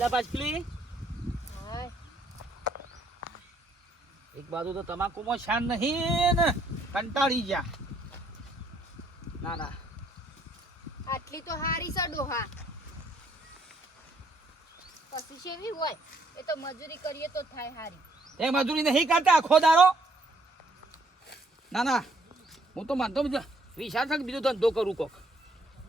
લા બાજકલી એક બાજુ તો તમાકુમાં શાન નહીં ને કંટાળી ગયા. ના ના આટલી તો હારી છે ડોહા. પછી શેવી હોય એ તો મજૂરી કરીએ તો થાય હારી. એ મજૂરી નહીં કરતા આખો દારો. ના ના હું તો માનતો વિચાર થાય બીજો ધંધો કરું કોક.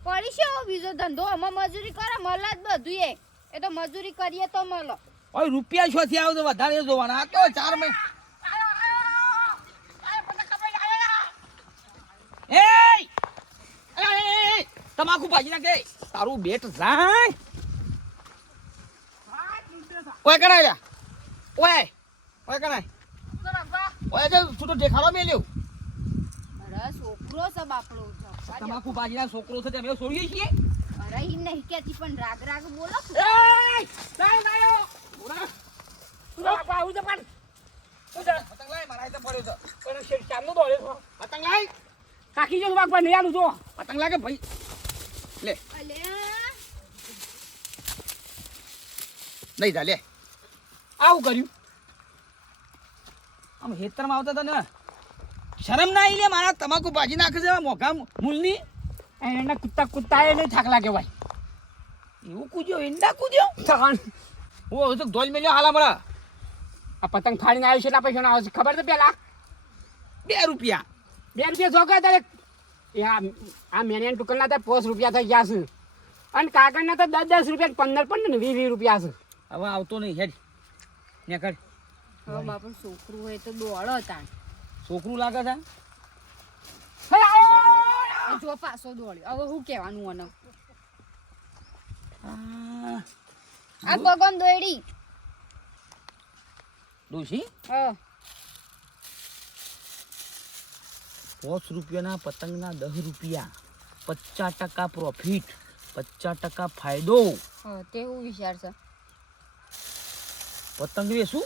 પડી છે બીજો ધંધો આમાં મજૂરી કરે મળે જ બધું એ તો મજૂરી કરીએ તો મળો. હવે રૂપિયા શોથી આવે તો વધારે જોવાના. આ તો 4 મહિના તમાકુ ભાજી નાખે તારું બેટ જાય. ઓય કણાય ઓય ઓય કણાય ઓય જે છૂટો દેખાડો મેલ્યો. અરે છોકરો છે બાપડો. તમાકુ ભાજીના છોકરો છે અમે છોડીએ છીએ. અરે ઈ નહીં કેતી પણ રાગ રાગ બોલો. એય સાઈ નાયો ઓરા બાપા આવું તો પણ પતંગ લાય મારા તો પડ્યો તો પણ શેર ચાલનો દોડે છો. પતંગ લાય કાકી જો વાગવા નહીં આલું જો પતંગ લાગે ભાઈ લે અલે નહીં જા લે. આવું કર્યું આમ હેતરમાં આવતા હતા ને શરમ ના આવી લે. મારા તમાકુ ભાજી નાખે છે મોઘા મૂલની. એને કૂદતા એને થાક લાગે ભાઈ. એવું કૂદ્યો ઈંડા કૂદ્યો હું હવે તો ધોલ મેલ્યો હાલ હમણાં. આ પતંગ ફાડીને આવ્યું છે એટલા પૈસા આવે છે ખબર છે પેલા ₹2 2 રૂપિયા જોકા તારે એ આ મેનિયન ટુકલના તો 5 રૂપિયા થઈ ગયા છે અને કાગળના તો 10 રૂપિયા 15 ને 20 રૂપિયા છે. હવે આવતો નહીં હેડ ને કર. હવે બાપુ છોકરું હોય તો દોડો તાણ. છોકરું લાગે છે જો પાછો દોડ્યો. હવે શું કહેવાનું મને આ પગમ દોડી ડોશી હા ₹5 પતંગના ₹10 50% પ્રોફિટ 50% ફાયદો. તેવું વિચાર છે. પતંગ વેચું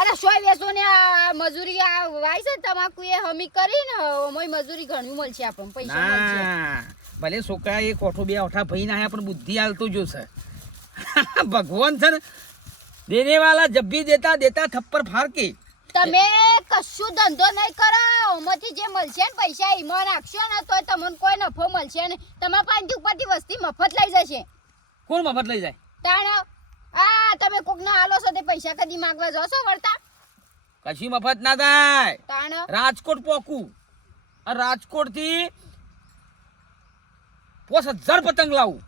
અરે સોય વેચો ને આ મજૂરી આ વાય છે તમાકુ એ હમી કરીને મોય મજૂરી ઘણું મળશે આપણને પૈસા મળશે. ના ભલે છોકરા એક ઓઠો 2 ઓઠા ભઈ ના પણ બુદ્ધિ હાલતો જોશે. ભગવાન છે ને દેને વાલા જબ ભી દેતા દેતા થપ્પર ફાર કે. તમે કશું ધંધો નહીં કરો ઓમાંથી જે મળશે ને પૈસા ઈમાં નાખશો ને તો તમને કોઈ નફો મળશે ને. તમારા પાંચ ઉપરથી વસ્તી મફત લઈ જશે. કોણ મફત લઈ જાય? તાણ આ તમે કોકના હાલો છો તે પૈસા કદી માંગવા જશો વળતા? કશી મફત ના થાય. તાણ રાજકોટ પોકું અને રાજકોટ થી 5000 પતંગ લાવું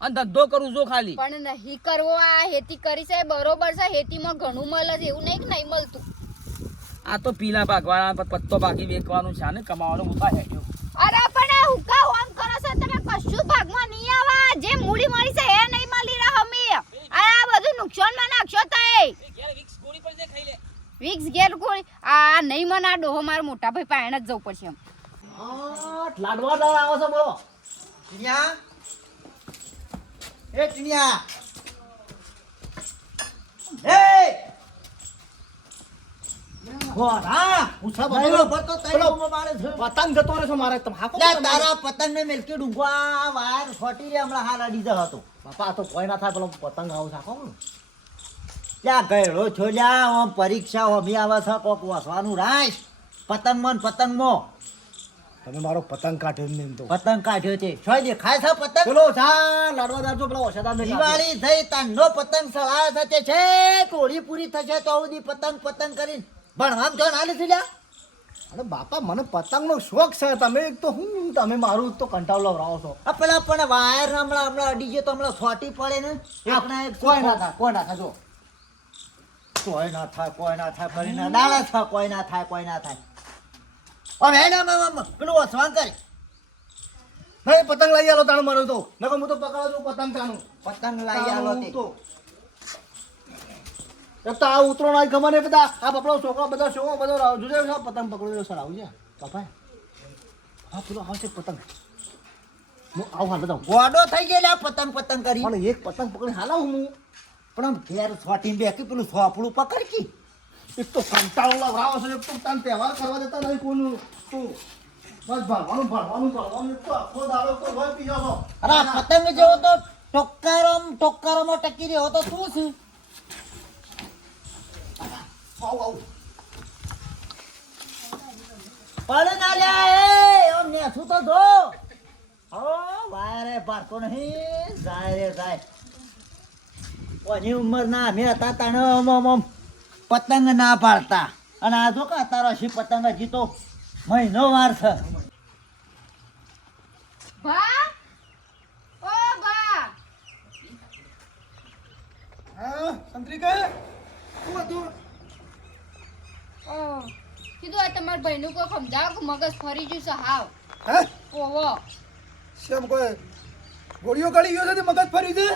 અને ધંધો કરું જો ખાલી. પણ નહીં કરવો. આ હેતી કરી છે બરોબર છે. હેતીમાં ઘણું મળે છે એવું નહીં કે નહીં મળતું. આ તો પીલા ભાગવાળા પત્તો ભાગી વેચવાનું છે ને કમાવાનું ઉભા હેડ્યો. અરે પણ આ હુકા ઓમ કરો છો તમે કશું ભાગમાં નહીં આવા. જે મૂડી મળી છે એ નહીં મળી રહે હમી. આ બધું નુકસાનમાં નાખશો તઈ. વિક્સ ગેર ગોળી આ નહીં મને આ ડોહો માર મોટા ભાઈ પાયણ જ જવું પડશે એમ. લાડવા દાળ આવો છો બોલો. ટીનિયા એ ટીનિયા એ ગોરા પૂછા બોલો તો તઈ મારે પતંગ જતો રહે છે મારે તમ હાકો તારા પતંગ ને મેલકી ડુંગવા વાયર છોટી રે હમણાં હાલ અડી જ હતો બાપા તો કોઈ ના થાય પેલો પતંગ આવું સાકો ત્યાં ગયેલો છોલ્યા ઓમ પરીક્ષા હોમી આવે છે કોક વસવાનું રાઈશ પતંગમાં તમે મારો પતંગ કાઢ્યો ને તો પતંગ કાઢ્યો છે છોય દેખાય છે પતંગ પેલો જા લાડવા દાજો પેલો ઓછાદા દિવાળી થઈ તાનો પતંગ સળા થતે છે કોળી પૂરી થશે તો સુધી પતંગ કરીને ભણવામ જો ના લીધી લ્યા. અરે બાપા મને પતંગનો શોખ છે. તમે એક તો તમે મારું તો કંટાળો લવરાવો છો. આ પેલા પણ વાયર હમણાં અડી ગયો તો હમણાં છોટી પડે ને આપણે કોઈ ના થાય જો કોઈ ના થાય કરીને ડાળા છે કોઈ ના થાય હવે એના પેલું વસવાન કરે નહીં પતંગ લઈ આલો તાણ મારો તો નકર હું તો પકડો છું પતંગ તાણું પતંગ લઈ આલો તો એક તો આ ઉતરો ના ખબર નહીં બધા આ બપડો છોકરો બધા શો બધો જોજે પતંગ પકડો સર આવું છે બાપા હા પેલો આવશે પતંગ હું આવું હાલ બધા ગોડો થઈ ગયેલા પતંગ કરી પણ એક પતંગ પકડી હાલાવ હું પણ આમ ઘેર છોટીને બેકી પેલું સોપડું પકડ કી એક તો કંટાળો લાવરાવો છે. એક તો તાન તહેવાર કરવા દેતા નહીં કોઈનું તું બસ ભણવાનું એક તો આખો દાડો કોઈ હોય પી જાવ. અરે પતંગ જેવો તો ટોકારોમાં ટકી રહ્યો તો શું છે? પણ ના લ્યા એ ઓમ નેસું તો જો. હો વાયરે પારતો નહીં જાય રે જાય. ઓની ઉંમરના અમે હતા તાણે ઓમ પતંગ ના પાડતા અને આ જો કે તારો શી પતંગ હજી તો મહિનો વાર છે. બા ઓ બા હા સંત્રિકા શું હતું? ઓ કીધું આ તમારા ભાઈનું કોઈ સમજાવો કે મગજ ફરી ગયું છે હાવ. હે ઓહો શેમ કોઈ ગોળીઓ ગળી ગયો છે તે મગજ ફરી છે?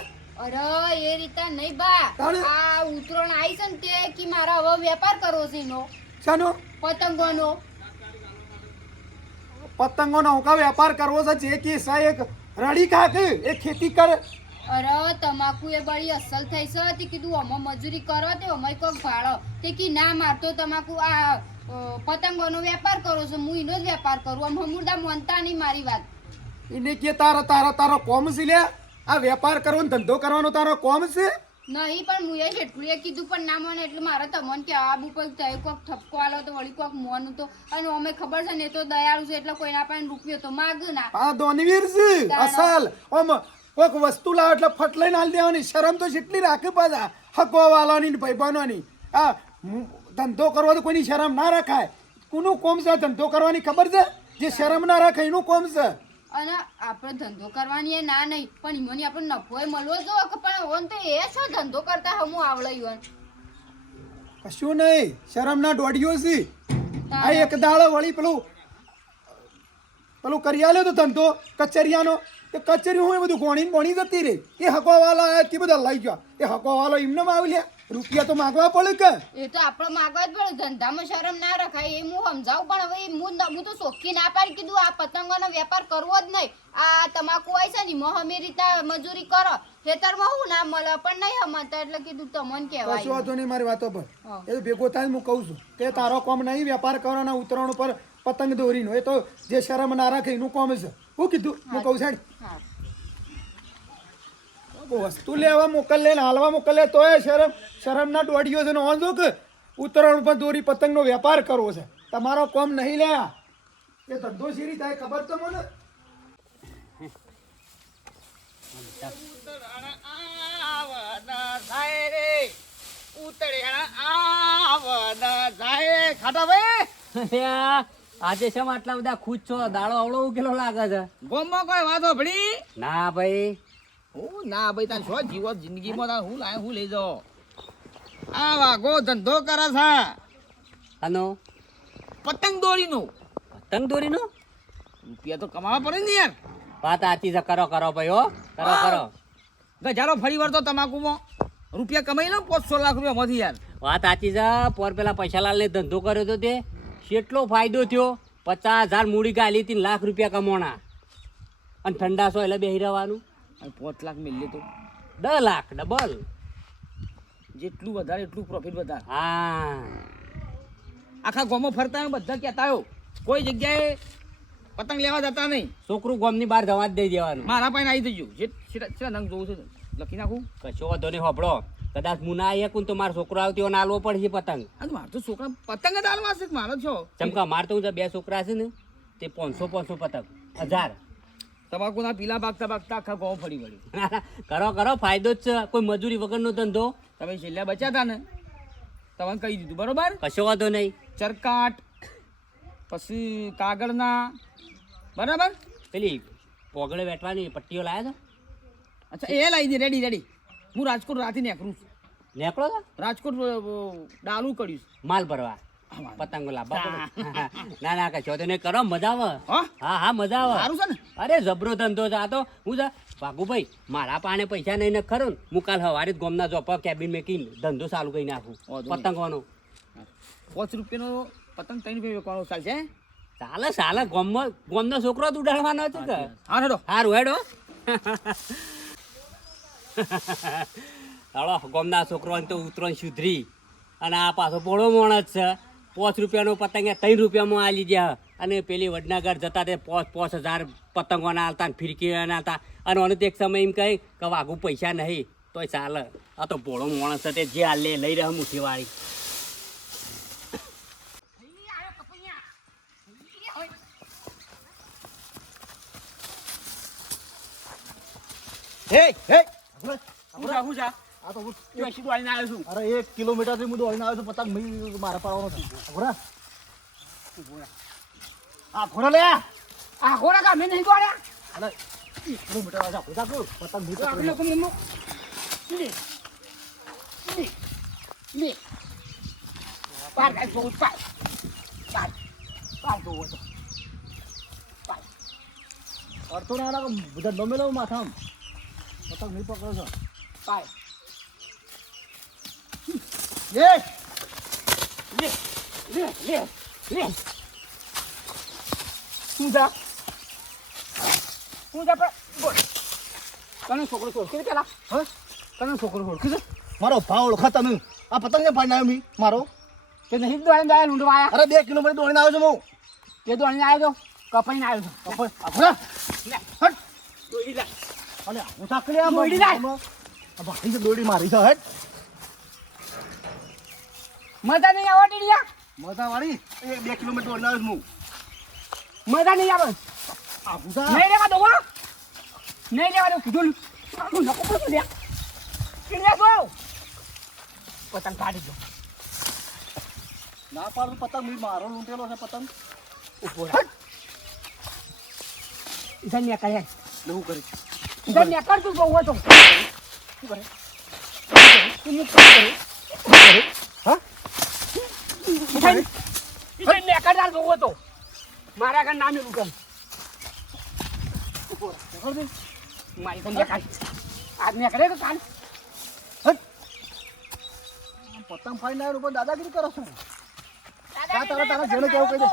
અરે એ રીતા નહીં બા તાણે? આ ઉતરણ આવી છે ને તે કે મારા હવે વેપાર કરવો છે એનો શાનો? પતંગોનો. પતંગોનો હું કા વેપાર કરવો છે? જે કે એક રડી કાક એ ખેતી કરે. અરે તમાકુ એ બળી અસલ થઈ છે તે કીધું અમે મજૂરી કરો તે અમે કોક ભાડો તે કી ના મારતો તમાકુ આ પતંગોનો વેપાર કરો છો હું એનો જ વેપાર કરું આમ હમુરદા માનતા નહીં મારી વાત. એને કે તારો કોમ છે લે? આ વેપાર કરવાનો ધંધો કરવાનો તારો કોમ છે? નહીં પણ હું એ જેટલું એ કીધું પણ ના મને એટલે મારે તમને કે આબુ કોઈ થયું કોક ઠપકો આલો તો વળી કોક મોનું તો અને અમે ખબર છે ને એ તો દયાળુ છે એટલે કોઈના પાસે રૂપિયો તો માગ ના. આ દોનવીર છે અસલ. ઓમ કોઈક વસ્તુ લાવ એટલે ફટ લઈને હાલ દેવાની. શરમ તો જેટલી રાખે પાછા હકો વાળાની ને ભાઈબંધોની. આ ધંધો કરવો તો કોઈની શરમ ના રખાય. કોનું કોમ છે ધંધો કરવાની ખબર છે? જે શરમ ના રાખે એનું કોમ છે. અને આપણે ધંધો કરવાની એ ના નહીં પણ ઈમોની આપણે નફો એ મળવો જો કે પણ ઓન તો એ શું ધંધો કરતા હમું આવડે ઈવન. કશું નહીં શરમ ના દોડ્યો છે. આ એક દાડો વળી પેલું કરી આલ્યો તો ધંધો કચરિયાનો. તે કચરી હું એ બધું ગોણી જતી રહી. એ હકવાવાળા આયા તે બધા લઈ ગયા. એ હકવાવાળો એમને આવી લે રૂપિયા તો માગવા પડે કે? એ તો આપણે માગવા જ પડે ધંધામાં શરમ ના રખાય એ હું સમજાવું પણ હવે હું તો ચોખ્ખી ના પાડી કીધું આ પતંગોનો વેપાર કરવો જ નહીં. આ તમાકુ હોય છે ને મોહમી રીતે મજૂરી કરો ખેતરમાં હું ના મળે પણ નહીં સમજતા એટલે કીધું તમને કશું કહેવાય. વાતો નહીં મારી વાતો પર. એ તો ભેગો થાય હું કહું છું કે તારો કોમ નહીં વેપાર કરવાના ઉતરાણ ઉપર પતંગ દોરીનો. એ તો જે શરમ ના રાખે એનું કોમ છે. હું કીધું હું કહું સાડી હા વસ્તુ લેવા મોકલે ને હાલવા મોકલે તોય શરમ ના દોડ્યો છે ને ઓંધો કે ઉત્તરાયણ ઉપર દોરી પતંગનો વેપાર કરવો છે. તમારો કોમ નહીં લે. એ ધંધો શેરી થાય ખબર તો મને. આજે શેમ આટલા બધા ખુશ છો? દાડો અવળો ઉકેલો લાગે છે. ગોમમાં કોઈ વાતો ભડી ના ભાઈ હું ના ભાઈ તાર શું જીવો જિંદગીમાં તાર હું લાય હું લઈ જાઓ. આ વાગો ધંધો કરે છે આનો પતંગ દોરીનો. પતંગ દોરીનો રૂપિયા તો કમાવા પડે ને યાર. વાત સાચી છે. કરો ભાઈ હો કરો. ગજારો ફરી વળતો તમાકુમાં રૂપિયા કમાઈ લો 500 લાખ રૂપિયા માંથી યાર. વાત સાચી છે. પોર પેલા પૈસાલાલ ને ધંધો કર્યો તો તે કેટલો ફાયદો થયો. 50,000 મૂડી ગાલી 3 લાખ રૂપિયા કમાણા અને ઠંડા સો એટલે બેહી રહેવાનું. 5 લાખ મિલે તો 10 લાખ ડબલ. જેટલું વધારે એટલું પ્રોફિટ વધારે. હા આખા ગામમાં ફરતા હોય બધા કહેતા હોય કોઈ જગ્યાએ પતંગ લેવા જતા નહીં. છોકરું ગામની બહાર જવા જ દઈ દેવાનું. મારા પાસે આવી જજો જેટલા નંગ જોવું છે લખી નાખું. કશો વાંધો નહીં. હોબળો કદાચ હું ના આવું તો મારો છોકરો આવતી હોય આલવો પડશે પતંગ. અને મારે તો છોકરા પતંગ જ હાલવા છે મારો છો. ચમકા માર તો 2 છોકરા છે ને તે 500 પતંગ 1000. તમાકુના પીલા ભાગતા આખા ગામ ફરી વળ્યું. કરો ફાયદો જ છે. કોઈ મજૂરી વગરનો ધંધો. તમે છેલ્લા બચ્યા હતા ને તમને કહી દીધું બરોબર. કશો વાંધો નહીં. ચરકાટ પછી કાગળના બરાબર. પેલી પોગળે વેટવાની પટ્ટીઓ લાયા અચ્છા એ લાવી દે રેડી. હું રાજકોટ રાતે નીકળું છું. નીકળો છો રાજકોટ ડાલું કર્યું માલ ભરવા પતંગો લાવવા. ના કશો તો નહીં. કરો મજા આવે. હા મજા આવે. સારું છે ને. અરે જબરો ધંધો છે આ તો. હું છે વાઘુભાઈ મારા પાસે પૈસા નહીં ને ખરો ને હું કાલ સવારે જ ગોમના જોપ કેબિન મેકીને ધંધો ચાલુ કરી નાખું પતંગવાનો. 5 રૂપિયાનો પતંગ 3 રૂપિયા વેચવાનો ચાલશે. ચાલે ગોમનો છોકરો જ ઉડાડવાનો છે કે. હા હેડો. સારું હેડો. હાલો ગોમના છોકરો તો ઉતરણ સુધરી અને આ પાછો પોળો માણસ છે. 5 રૂપિયાનો પતંગ 3 રૂપિયામાં આલી ગયા અને પેલી વડનગર જતા તે 5,000 પતંગોના હાલતા ફિરકી હાલતા અને મને તો એક સમય એમ કહે કે વાઘુ પૈસા નહીં તોય ચાલે. આ તો ભોળો માણસ છે તે જે હાલ લઈ રહ્યા મુઠ્ઠી વાળી. હે હે હું જા આ તો હું તું એસી દોડીને આવ્યો છું. અરે 1 કિલોમીટરથી હું દોડીને આવ્યો છું પતંગ મારે પાડવાનો છે ઘોડા આ ઘોડા લે આ ઘોડા કા મેં નહીં દોડ્યા. અરે 1 કિલોમીટર આ પતંગ તો આપણે લોકો મમ્મો લે લે લે પાર કાઢ જો પાર પાર પાર જો તો પાર અડતો ના આના બધા ડમેલો માથામ પતંગ નહીં પકડો છો પાર લે લે લે લે લે તું જા બોલ તને છોકરો છોડ કે પેલા હા તને છોકરો છોડ કે મારો ભાવ ઓળખા તમે આ પતંગ ને પાડીને આવ્યો મી મારો તે નહીં દોડીને આવ્યા લૂંડવા આયા અરે 2 કિલોમીટર દોડીને આવ્યો છું હું તે દોડીને આવ્યો તો કપાઈને આવ્યો છો આ ઘોડા લે હટ દોડી લે અને હું સાકલી આ દોડી જાય. આ ભાઈ છે દોડી મારી છે હટ મજા નહીં આવે ટીડિયા મજા વાળી 2 કિલોમીટર દોડીને આવ્યો છું હું મજા નહીં આવે આ ઘોડા નહીં લેવા દો હો નહીં લેવા દો કીધું તું નકો પડતું લે ટીડિયા જો પતંગ કાઢી દો ના પાડું પતંગ મી મારો લૂંટેલો છે પતંગ ઉભો રહે ઇધર ને કરે લેવું કરી ઇધર ને કર તું બહુ હતો શું કરે તું મુક કરે હા ઇધર ને કર દાલ બહુ હતો મારા ઘર નામે દુકાન ઉભો રહે મારી તો ને કાઢ આદમી કરે કે કાલ પતંગ ફાડીને આવ્યો પણ દાદાગીરી કરો છો જા તારા જેને કેવું કહી દે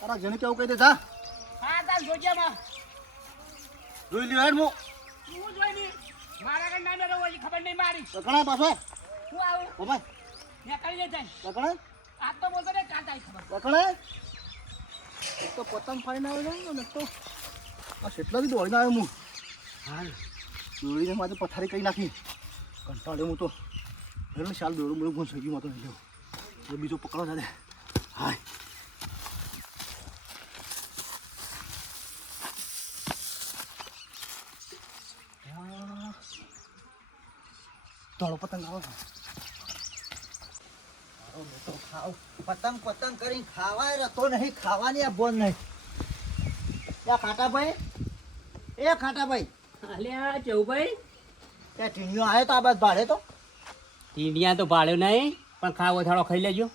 તારા જેને કેવું કહી દે જા હા તાર જોજેમાં જોઈ લ્યો હેડ હું હું જોઈ ની મારા ઘર નામે રહો હજી ખબર નહીં મારી કકણા પાછો હું આવું બાબા ને કરી જાય કકણા આજ તો બોલતો ને કાલ તારી ખબર કકણા તો પતંગ ફાડીને આવ્યો ને તો આ કેટલાથી દોડીને આવ્યો હું હા દોડીને મારે પથારી કરી નાખી કંટાળ્યો હું તો એટલે શાલ દોડું બધું ગુણ સગી તો નહીં લેવું બીજો પકડો દાદે હાય દોડો પતંગ આવો પતંગ પતંગ કરી ખાવાય રતો નહીં ખાવાની આ બોન નહીં ત્યાં ખાટાભાઈ એ ખાટાભાઈ અલ્યા ચૌભાઈ ત્યાં ટીણીઓ આવ્યો તો આ બાદ ભાડે તો ટીંડિયા તો ભાડ્યો નહીં પણ ખાવો થાળો ખાઈ લેજો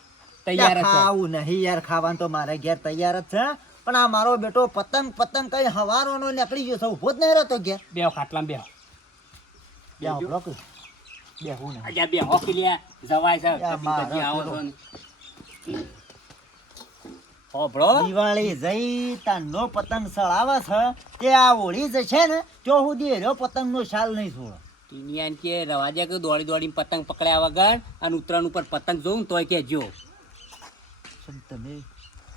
તૈયાર જ છે. ખાવું નહીં યાર ખાવાનું તો મારે ઘેર તૈયાર જ છે પણ આ મારો બેટો પતંગ પતંગ કઈ હવારોનો નીકળી ગયો છે ઉભો જ નહીં રહેતો ઘેર બેહો ખાટલામાં બેહો બેહું ને અલ્યા બેહો કિલિયા જવાય છે યા કદી મારા કદી આવો પેલો. છો ને. હોભળો દિવાળી જઈ તાનો પતંગ સળાવે છે તે આ હોળી જશે ને જો સુધી એનો પતંગનો શાલ નહીં છોડે ટીનિયાન કે રવાજે કે દોડી દોડીને પતંગ પકડ્યા વગર અને ઉત્તરાયણ ઉપર પતંગ જોઉં તોય કહેજો. પણ તમે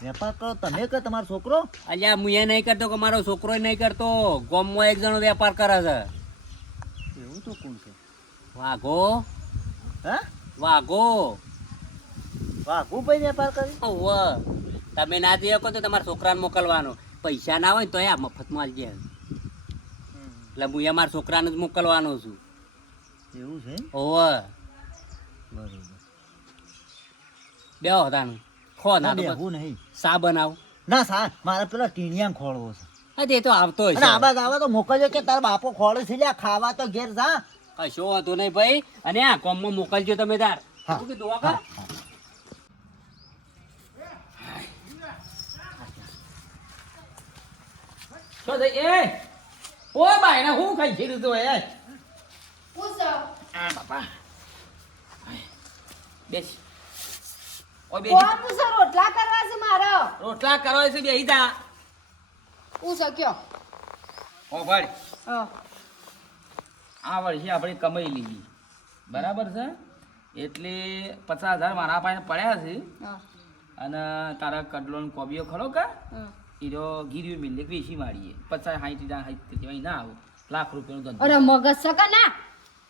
વેપાર કરો તમે કે તમારો છોકરો અલ્યા હું એ નહીં કરતો કે મારો છોકરો નહીં કરતો ગામમાં એક જણો વેપાર કરે છે એવું તો કોણ છે વાઘો હા વાઘો વાઘું ભાઈ વેપાર કરી ઓવ તમે ના જઈ શકો તો તમારા છોકરાને મોકલવાનો પૈસા ના હોય તો આ મફતમાં આવી જાય એટલે હું એ મારા છોકરાને જ મોકલવાનો છું. એવું છે ઓવ બરોબર બેહો તાનું ખો ના તો બેહું નહીં સા બનાવ ના સા મારે પેલા ટીણિયા ખોળવો છે હા તે તો આવતો અને હશે આબાદ આવે તો મોકલજો કે તારા બાપો ખોળે છે લ્યા ખાવા તો ઘેર જા કશો વાંધો નહીં ભાઈ અને આ કોમમાં મોકલજો તમે તાર હા. શું કીધું આગળ? શું થઈ એ ઓ ભાઈ ને હું ખાઈ છે તું એ પૂછો આ બાપા બેસ ઓ બે કોણ પૂછો રોટલા કરવા છે મારો રોટલા કરો છે બેહી જા પૂછો કયો ઓ ભાઈ હા આ વર્ષે આપણે કમાઈ લીધી બરાબર છે એટલે 50,000 મારા પાસે પડ્યા છે હા અને તારા કડલો ને કોબીઓ ખરો કે હા હીરો ગીર્યું મિલ વેચી મારીએ 50-60 જેવાય ના આવું લાખ રૂપિયાનો ધંધો અરે મગજ સકા ના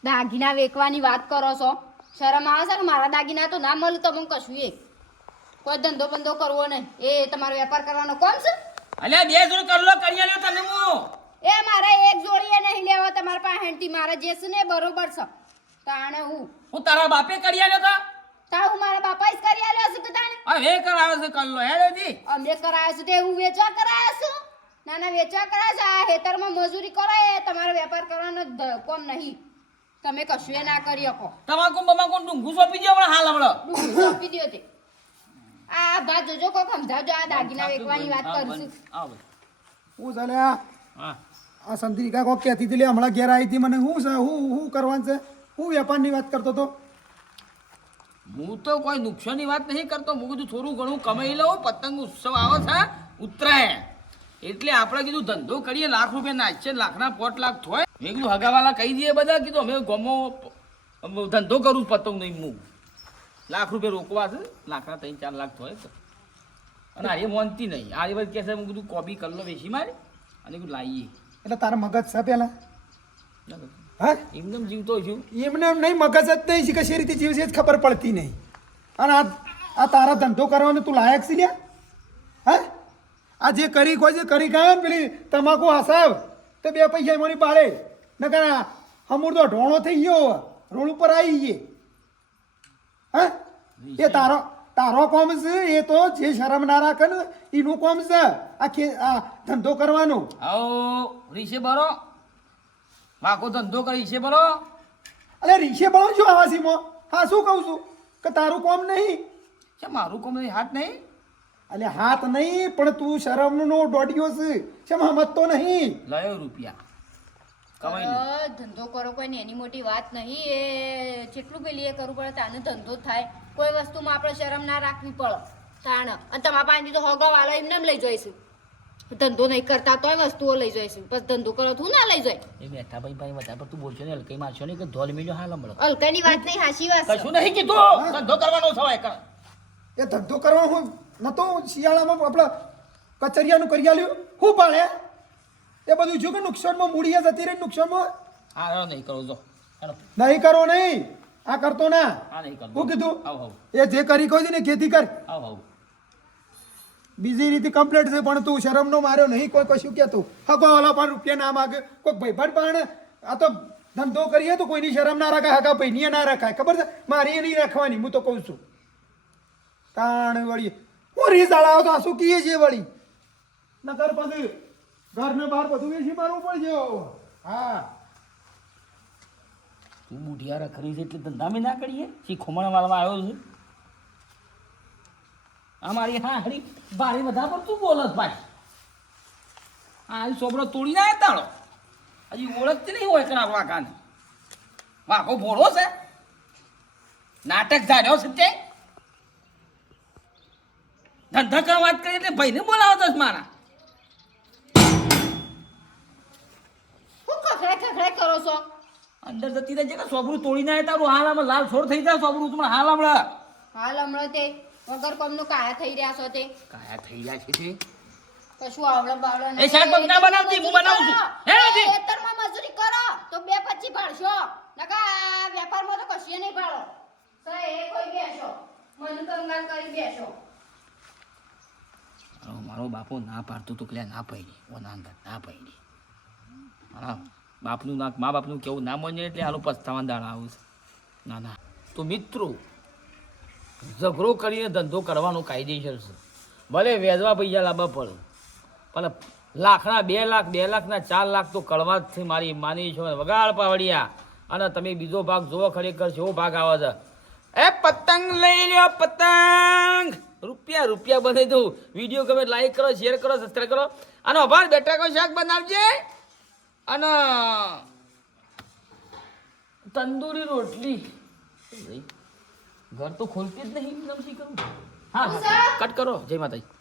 દાગીના વેચવાની વાત કરો છો શરમ આવે છે કે મારા દાગીના તો ના મળે તમને કશું એક કોઈ ધંધો બંધો કરવો નહીં એ તમારો વેપાર કરવાનો કોમ છે અલ્યા 2 જોડ કરલો કરી લ્યો તને હું એ મારે એક જોડીએ નહીં લેવો તમારા પાસે હેંડતી મારા જે છે ને બરોબર છે તાણે હું તારા બાપે કરી લ્યો તા હું મારા બાપા જ કરી આલ્યો છે કે તાણે હવે કરાવે છે કરલો હેડે દી અમે કરાયો છે તે હું વેચવા કરાયો છું ના વેચવા કરાયો છે આ ખેતરમાં મજૂરી કરો એ તમારો વેપાર કરવાનો કોમ નહીં તમે કશું એ ના કરી શકો તમાકુ બમાકુ ડુંગું સોંપી દો હમણાં હાલ હમણાં ડુંગળી આપી દ્યો તે આ બા જોજો કોક સમજાવજો આ દાગીના વેચવાની વાત કરશું આવો હું ચાલે આ હા આ સંત્રિકા કોક કહેતી હતી લે હમણાં ઘેર આવી હતી મને હું કરવાનું છે હું વેપારની વાત કરતો હતો હું તો કોઈ નુકસાનની વાત નહીં કરતો હું કીધું થોડું ઘણું કમાઈ લઉં પતંગ ઉત્સવ આવે છે ઉત્તરાયણ એટલે આપણે કીધું ધંધો કરીએ લાખ રૂપિયા નાખીએ લાખના 5 લાખ થોય મેં કીધું હગાવાલા કહી દઈએ બધા કીધું અમે ગમો ધંધો કરું પતંગ નહીં હું લાખ રૂપિયા રોકવા છે લાખના 3-4 લાખ થોય તો અને આ એ માનતી નહીં આ એ બધી કહેશે હું કીધું કોપી કરલો વેચી મારે અને કીધું લાવીએ એટલે તારા મગજ છે પેલા હા એમને જીવતો છું એમને એમ નહીં મગજ જ નહીં છે કે શી રીતે જીવશે જ ખબર પડતી નહીં અને આ તારા ધંધો કરવાનો તું લાયક છે લ્યા હા આ જે કરી કોઈ જે કરી ગયા ને પેલી તમાકુ હસાવ તો 2 પૈસા એમાંની પાડે નકર હમૂર તો ઢોણો થઈ ગયો રોડ ઉપર આવી ગયે હા એ તારો કોમ છે એ તો જે શરમ ના રાખે ને એનું કોમ છે આ ધંધો કરવાનો આવો રીશે બરો વાકો ધંધો કરી છે બરો અલે રીશે બળો શું આવાસીમાં હા શું કહું છું કે તારું કોમ નહીં છે મારું કોમ નહીં હાથ નહીં અલે હાથ નહીં પણ તું શરમનો દોડ્યો છે શેમ હમત તો નહીં લયો રૂપિયા કમાઈ લે ધંધો કરો કોઈ એની મોટી વાત નહીં એ જેટલું પેલી એ કરવું પડે તાનો ધંધો થાય કોઈ વસ્તુમાં આપણે શરમ ના રાખવી પડે તાણ અને તમારા પાસેથી તો હોગા વાળા એમને લઈ જઈશું ધંધો નહીં કરતા તોય વસ્તુઓ લઈ જઈશું પછી ધંધો કરો તું ના લઈ જાય એ બેઠા ભાઈ વધારે પર તું બોલશો ને હલકઈ મારશો ને કે ધોલ મિલ્યો હાલ હમણાં અલકાની વાત નહીં હાચી વાત છે. કશું નહીં કીધું ધંધો કરવાનો સવાય કર એ ધંધો કરવા હું નતો શિયાળામાં આપણે કચરિયાનું કરી આલ્યું શું પાડે એ બધું જો કે નુકસાનમાં મૂડીએ જતી રહી નુકસાનમાં હા નહીં કરો જો હાલો. નહીં કરો નહીં આ કરતો ના હા નહીં કરો હું કીધું આવ આવ એ જે કરી કહું છે ને ખેતી કર આવ આવ બીજી રીતે કમ્પ્લીટ છે પણ તું શરમનો માર્યો નહીં કોઈ કશું કહેતું હકો ઓલા પણ રૂપિયા ના માગે કોઈ ભાઈબંધ પણ આ તો ધંધો કરીએ તો કોઈની શરમ ના રાખાય હકા ભાઈની ના રાખાય ખબર છે મારી નહીં રાખવાની હું તો કહું છું તાણ વળી હું રીસ આલાવો તો આ શું કીએ છે વળી નકર પછી ઘરને બહાર બધું વેચી મારવું પડશે હા તું બુઢિયા રખડી છે એટલે ધંધા મેં ના કરીએ શી ખોમણ વાળવા આવ્યો છે અમારી હા હરી બારી બધા પર તું બોલત ભાઈ આ સોબરો તોડી ના તાળો હજી ઓળખતી નહીં હોય કણા વાઘાને વાઘો ભોળો છે નાટક ધાર્યો છે તે ધંધા કરવા વાત કરી એટલે ભાઈને બોલાવો દસ મારા શું ખખડાય કરો છો અંદર જતી રહે છે કે સોબરું તોડી ના તારું હાલ આમાં લાલ છોડ થઈ જાય સોબરું તમને હાલ હમણાં હાલ હમણાં તે વગર કોમનું કાયા થઈ રહ્યા છો તે કાયા થઈ ગયા છે તે કશું આવડે બાવડે એ શાક ના બનાવતી હું બનાવું છું હે નથી ખેતરમાં મજૂરી કરો તો 2-25 ભાળશો નકા આ વેપારમાં તો કશું નહીં ભાળો તો એ કોઈ બેસો મન કંગાલ કરી બેસો મારો બાપો ના પાડતો તો કે ના પડી ઓના અંદર ના પડી મારા બાપનું ના મા બાપનું કેવું ના માને એટલે હાલો પસ્તાવાના દાડા આવું છે ના ના તો મિત્રો ઝઘડો કરીને ધંધો કરવાનો કાયદેસર છે ભલે વેચવા પૈસા લાવવા પડે પણ લાખના 2 લાખ 2 લાખના 4 લાખ તો કડવા જ છે મારી માની છો વગાડ પાવડિયા અને તમે બીજો ભાગ જોવો ખરેખર કેવો ભાગ આવે છે એ પતંગ લઈ લ્યો પતંગ રૂપિયા રૂપિયા બનાવી દઉં વિડીયો ગમે લાઈક કરો શેર કરો સબસ્ક્રાઈબ કરો અને અભાર બેટાકો શાક બનાવજે અને તંદૂરી રોટલી ઘર તો ખોલતી જ નહીં નમસી કરું હા કટ કરો જય માતાજી